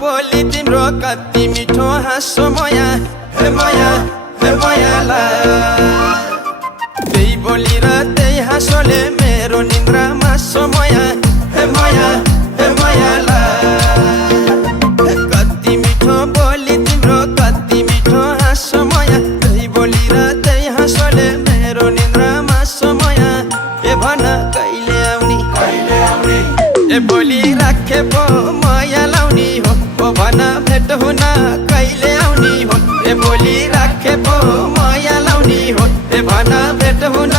बोली तिम्रो कति मिठो हाँसो माया हे माया हे मायाला त्यही बोली र त्यही हाँसोले मेरो निन्द्रा मासो माया हे माया हे मायाला कति मिठो बोली तिम्रो कति मिठो हाँसो माया त्यही बोली र त्यही हाँसोले मेरो निन्द्रा मासो माया ए भन कहिले आउने ए बोली राखे पो माया लाउने हो ओ भन भेट हुन कहिले आउने हो ए बोली राखे पो माया लाउने हो ए भन भेट हुन